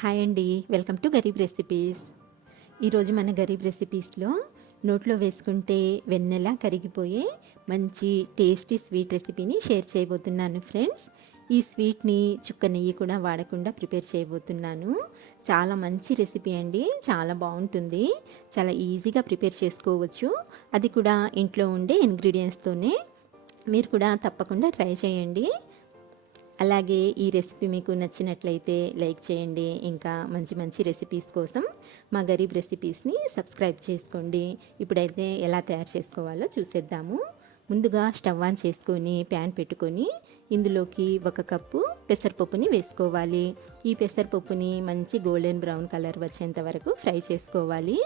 Hi అండి, welcome to Garib recipes. ఈరోజు మన గరీబ్ రెసిపీస్లో నోట్లో వేసుకుంటే వెన్నెలా కరిగిపోయే మంచి టేస్టీ స్వీట్ రెసిపీని షేర్ చేయబోతున్నాను ఫ్రెండ్స్. ఈ స్వీట్ని చుక్క నెయ్యి కూడా వాడకుండా ప్రిపేర్ చేయబోతున్నాను. చాలా మంచి రెసిపీ అండి, చాలా బాగుంటుంది. చాలా ఈజీగా ప్రిపేర్ చేసుకోవచ్చు, అది కూడా ఇంట్లో ఉండే ఇంగ్రీడియంట్స్తోనే. మీరు కూడా తప్పకుండా ట్రై చేయండి. అలాగే ఈ రెసిపీ మీకు నచ్చినట్లయితే లైక్ చేయండి. ఇంకా మంచి మంచి రెసిపీస్ కోసం మా గరీబ్ రెసిపీస్ని సబ్స్క్రైబ్ చేసుకోండి. ఇప్పుడైతే ఎలా తయారు చేసుకోవాలో చూసేద్దాము. ముందుగా స్టవ్ ఆన్ చేసుకొని ప్యాన్ పెట్టుకొని ఇందులోకి 1 కప్పు పెసరపప్పుని వేసుకోవాలి. ఈ పెసరపప్పుని మంచి గోల్డెన్ బ్రౌన్ కలర్ వచ్చేంత వరకు ఫ్రై చేసుకోవాలి.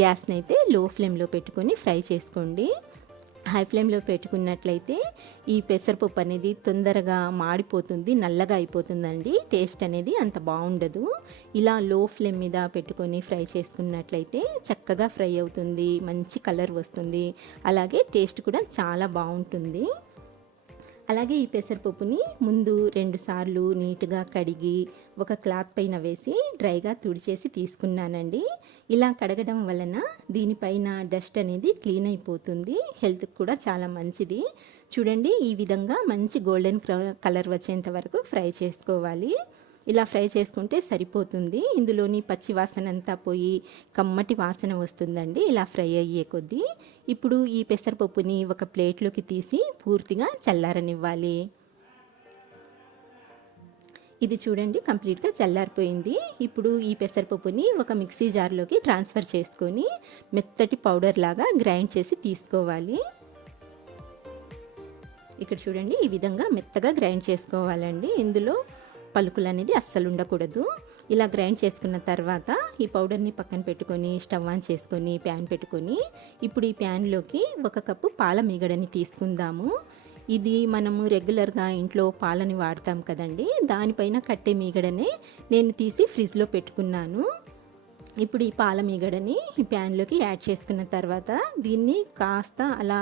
గ్యాస్ని అయితే లో ఫ్లేమ్లో పెట్టుకొని ఫ్రై చేసుకోండి. హై ఫ్లేమ్లో పెట్టుకున్నట్లయితే ఈ పెసరపప్పు అనేది తొందరగా మాడిపోతుంది, నల్లగా అయిపోతుందండి. టేస్ట్ అనేది అంత బాగుండదు. ఇలా లో ఫ్లేమ్ మీద పెట్టుకొని ఫ్రై చేసుకున్నట్లయితే చక్కగా ఫ్రై అవుతుంది, మంచి కలర్ వస్తుంది, అలాగే టేస్ట్ కూడా చాలా బాగుంటుంది. అలాగే ఈ పెసరపప్పుని ముందు 2 సార్లు నీట్గా కడిగి ఒక క్లాత్ పైన వేసి డ్రైగా తుడిచేసి తీసుకున్నానండి. ఇలా కడగడం వలన దీనిపైన డస్ట్ అనేది క్లీన్ అయిపోతుంది, హెల్త్కి కూడా చాలా మంచిది. చూడండి, ఈ విధంగా మంచి గోల్డెన్ కలర్ వచ్చేంత వరకు ఫ్రై చేసుకోవాలి. ఇలా ఫ్రై చేసుకుంటే సరిపోతుంది. ఇందులోని పచ్చి వాసన అంతా పోయి కమ్మటి వాసన వస్తుందండి ఇలా ఫ్రై అయ్యే కొద్దీ. ఇప్పుడు ఈ పెసరపప్పుని ఒక ప్లేట్లోకి తీసి పూర్తిగా చల్లారనివ్వాలి. ఇది చూడండి, కంప్లీట్గా చల్లారిపోయింది. ఇప్పుడు ఈ పెసరపప్పుని ఒక మిక్సీ జార్లోకి ట్రాన్స్ఫర్ చేసుకొని మెత్తటి పౌడర్ లాగా గ్రైండ్ చేసి తీసుకోవాలి. ఇక్కడ చూడండి, ఈ విధంగా మెత్తగా గ్రైండ్ చేసుకోవాలండి. ఇందులో పలుకులు అనేది అస్సలు ఉండకూడదు. ఇలా గ్రైండ్ చేసుకున్న తర్వాత ఈ పౌడర్ని పక్కన పెట్టుకొని స్టవ్ ఆన్ చేసుకొని ప్యాన్ పెట్టుకొని ఇప్పుడు ఈ ప్యాన్లోకి 1 కప్పు పాల మీగడని తీసుకుందాము. ఇది మనము రెగ్యులర్గా ఇంట్లో పాలని వాడతాం కదండి, దానిపైన కట్టే మీగడనే నేను తీసి ఫ్రిడ్జ్లో పెట్టుకున్నాను. ఇప్పుడు ఈ పాల మీగడని ఈ ప్యాన్లోకి యాడ్ చేసుకున్న తర్వాత దీన్ని కాస్త అలా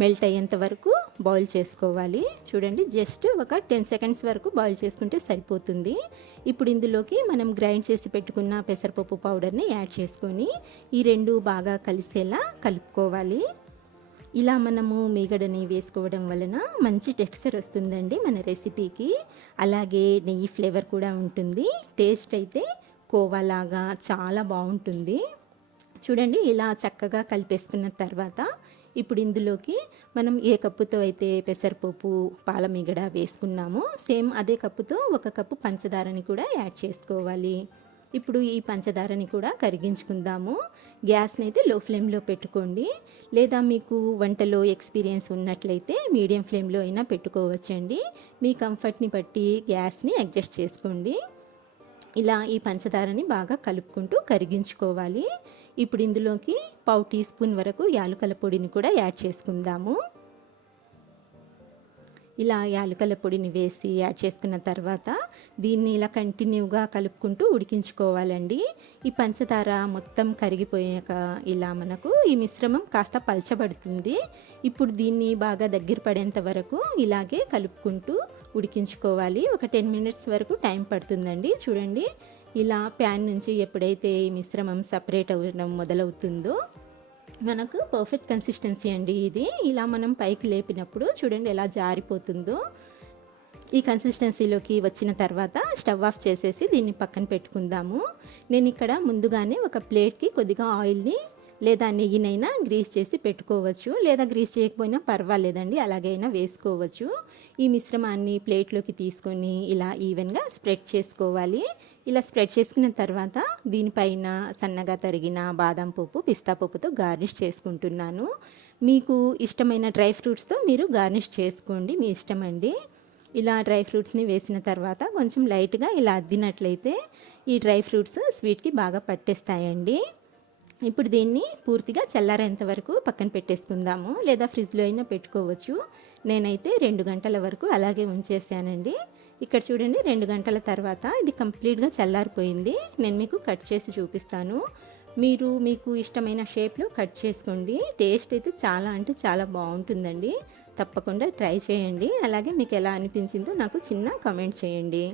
మెల్ట్ అయ్యేంత వరకు బాయిల్ చేసుకోవాలి. చూడండి, జస్ట్ ఒక 10 సెకండ్స్ వరకు బాయిల్ చేసుకుంటే సరిపోతుంది. ఇప్పుడు ఇందులోకి మనం గ్రైండ్ చేసి పెట్టుకున్న పెసరపప్పు పౌడర్ని యాడ్ చేసుకొని ఈ 2 బాగా కలిసేలా కలుపుకోవాలి. ఇలా మనము మీగడని వేసుకోవడం వలన మంచి టెక్స్చర్ వస్తుందండి మన రెసిపీకి. అలాగే నెయ్యి ఫ్లేవర్ కూడా ఉంటుంది. టేస్ట్ అయితే కోవాలాగా చాలా బాగుంటుంది. చూడండి, ఇలా చక్కగా కలిపేసుకున్న తర్వాత ఇప్పుడు ఇందులోకి మనం ఏ కప్పుతో అయితే పెసరపప్పు పాల మీగడ వేసుకున్నామో సేమ్ అదే కప్పుతో 1 కప్పు పంచదారని కూడా యాడ్ చేసుకోవాలి. ఇప్పుడు ఈ పంచదారని కూడా కరిగించుకుందాము. గ్యాస్ని అయితే లో ఫ్లేమ్లో పెట్టుకోండి, లేదా మీకు వంటలో ఎక్స్పీరియన్స్ ఉన్నట్లయితే మీడియం ఫ్లేమ్లో అయినా పెట్టుకోవచ్చండి. మీ కంఫర్ట్ని బట్టి గ్యాస్ని అడ్జస్ట్ చేసుకోండి. ఇలా ఈ పంచదారని బాగా కలుపుకుంటూ కరిగించుకోవాలి. ఇప్పుడు ఇందులోకి 1/2 టీ స్పూన్ వరకు యాలకుల పొడిని కూడా యాడ్ చేసుకుందాము. ఇలా యాలకుల పొడిని వేసి యాడ్ చేసుకున్న తర్వాత దీన్ని ఇలా కంటిన్యూగా కలుపుకుంటూ ఉడికించుకోవాలండి. ఈ పంచదార మొత్తం కరిగిపోయాక ఇలా మనకు ఈ మిశ్రమం కాస్త పల్చబడుతుంది. ఇప్పుడు దీన్ని బాగా దగ్గర పడేంత వరకు ఇలాగే కలుపుకుంటూ ఉడికించుకోవాలి. ఒక 10 మినిట్స్ వరకు టైం పడుతుందండి. చూడండి, ఇలా ప్యాన్ నుంచి ఎప్పుడైతే ఈ మిశ్రమం సపరేట్ అవ్వడం మొదలవుతుందో మనకు పర్ఫెక్ట్ కన్సిస్టెన్సీ అండి ఇది. ఇలా మనం పైకి లేపినప్పుడు చూడండి ఎలా జారిపోతుందో. ఈ కన్సిస్టెన్సీలోకి వచ్చిన తర్వాత స్టవ్ ఆఫ్ చేసేసి దీన్ని పక్కన పెట్టుకుందాము. నేను ఇక్కడ ముందుగానే ఒక ప్లేట్కి కొద్దిగా ఆయిల్ని లేదా నెయ్యినైనా గ్రీస్ చేసి పెట్టుకోవచ్చు, లేదా గ్రీస్ చేయకపోయినా పర్వాలేదండి, అలాగైనా వేసుకోవచ్చు. ఈ మిశ్రమాన్ని ప్లేట్లోకి తీసుకొని ఇలా ఈవెన్గా స్ప్రెడ్ చేసుకోవాలి. ఇలా స్ప్రెడ్ చేసుకున్న తర్వాత దీనిపైన సన్నగా తరిగిన బాదం పప్పు, పిస్తా పప్పుతో గార్నిష్ చేసుకుంటున్నాను. మీకు ఇష్టమైన డ్రై ఫ్రూట్స్తో మీరు గార్నిష్ చేసుకోండి, మీ ఇష్టం అండి. ఇలా డ్రై ఫ్రూట్స్ని వేసిన తర్వాత కొంచెం లైట్గా ఇలా అద్దినట్లయితే ఈ డ్రై ఫ్రూట్స్ స్వీట్కి బాగా పట్టేస్తాయండి. ఇప్పుడు దీన్ని పూర్తిగా చల్లారేంత వరకు పక్కన పెట్టేసుకుందాము, లేదా ఫ్రిడ్జ్లో అయినా పెట్టుకోవచ్చు. నేనైతే 2 గంటల వరకు అలాగే ఉంచేసానండి. ఇక్కడ చూడండి, 2 గంటల తర్వాత ఇది కంప్లీట్గా చల్లారిపోయింది. నేను మీకు కట్ చేసి చూపిస్తాను. మీరు మీకు ఇష్టమైన షేప్లో కట్ చేసుకోండి. టేస్ట్ అయితే చాలా అంటే చాలా బాగుంటుందండి. తప్పకుండా ట్రై చేయండి. అలాగే మీకు ఎలా అనిపించిందో నాకు చిన్న కామెంట్ చేయండి.